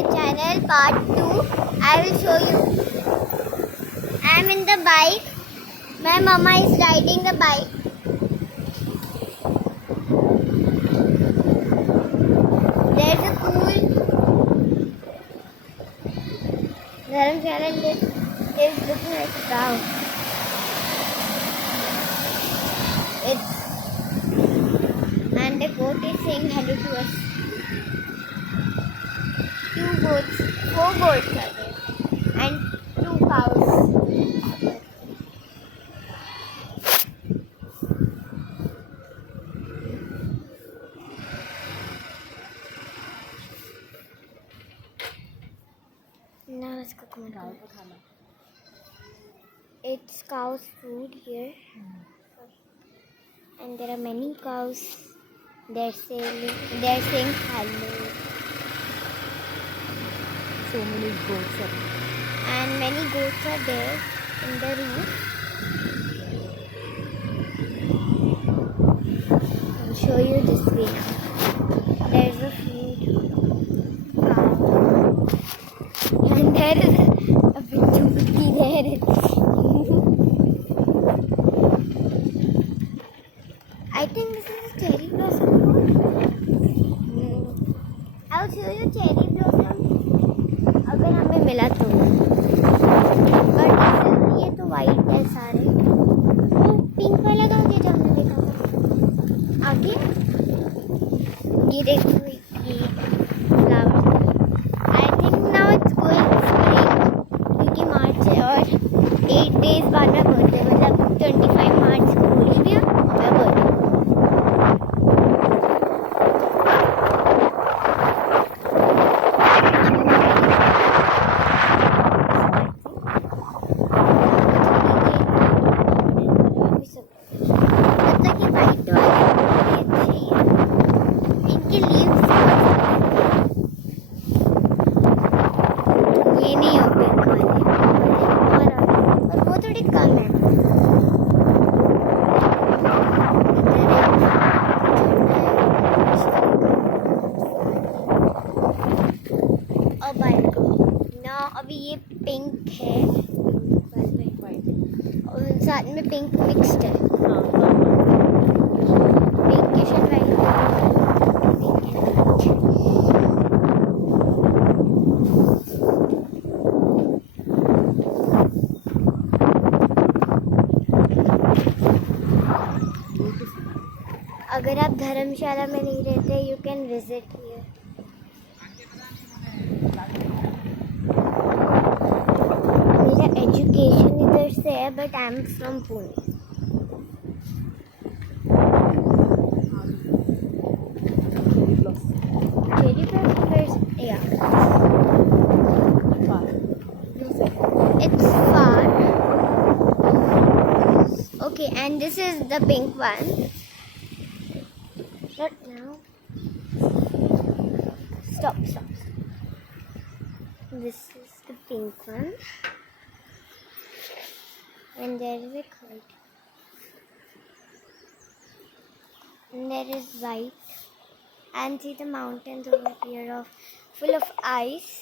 my channel part 2. I will show you. I am in the bike. My mama is riding the bike. There's a pool. Dharamshala is looking like a cow. And the goat is saying hello to us. 4 goats are there, and 2 cows. Now let's cook more. It's cow's food here, and there are many cows. They're saying hello. So many goats are there. And many goats are there in the roof. I'll show you this way now. There's a food cow, and there is a big chupki there. I think this is a cherry blossom. I'll show you cherry blossom अगर हमें मिला तो, but ये तो white है सारे. वो pink वाला कहाँ गया जो हमने देखा था आगे? ये देखो ये flower. I think now it's going spring क्योंकि मार्च है और 8 days बाद में बर्थडे, मतलब 25 मार्च को बोल दिया मैं बर्थडे. ये नहीं हो पिंक वाले और वो थोड़ी कम है. और ना अभी ये पिंक है और साथ में पिंक मिक्स्ड है. Pinkish and white. अगर आप धर्मशाला में नहीं रहते, यू कैन विजिट हियर. मेरा एजुकेशन इधर से है, but I am from Pune. Cherry blossom, yeah. It's far. Okay, and this is the pink one. Not now. Stop. This is the pink one. And there is a Khad. And there is white. And see the mountains over here full of ice.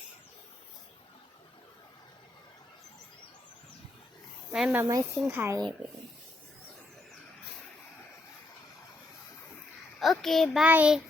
My mama is saying hi everyone. Okay, bye.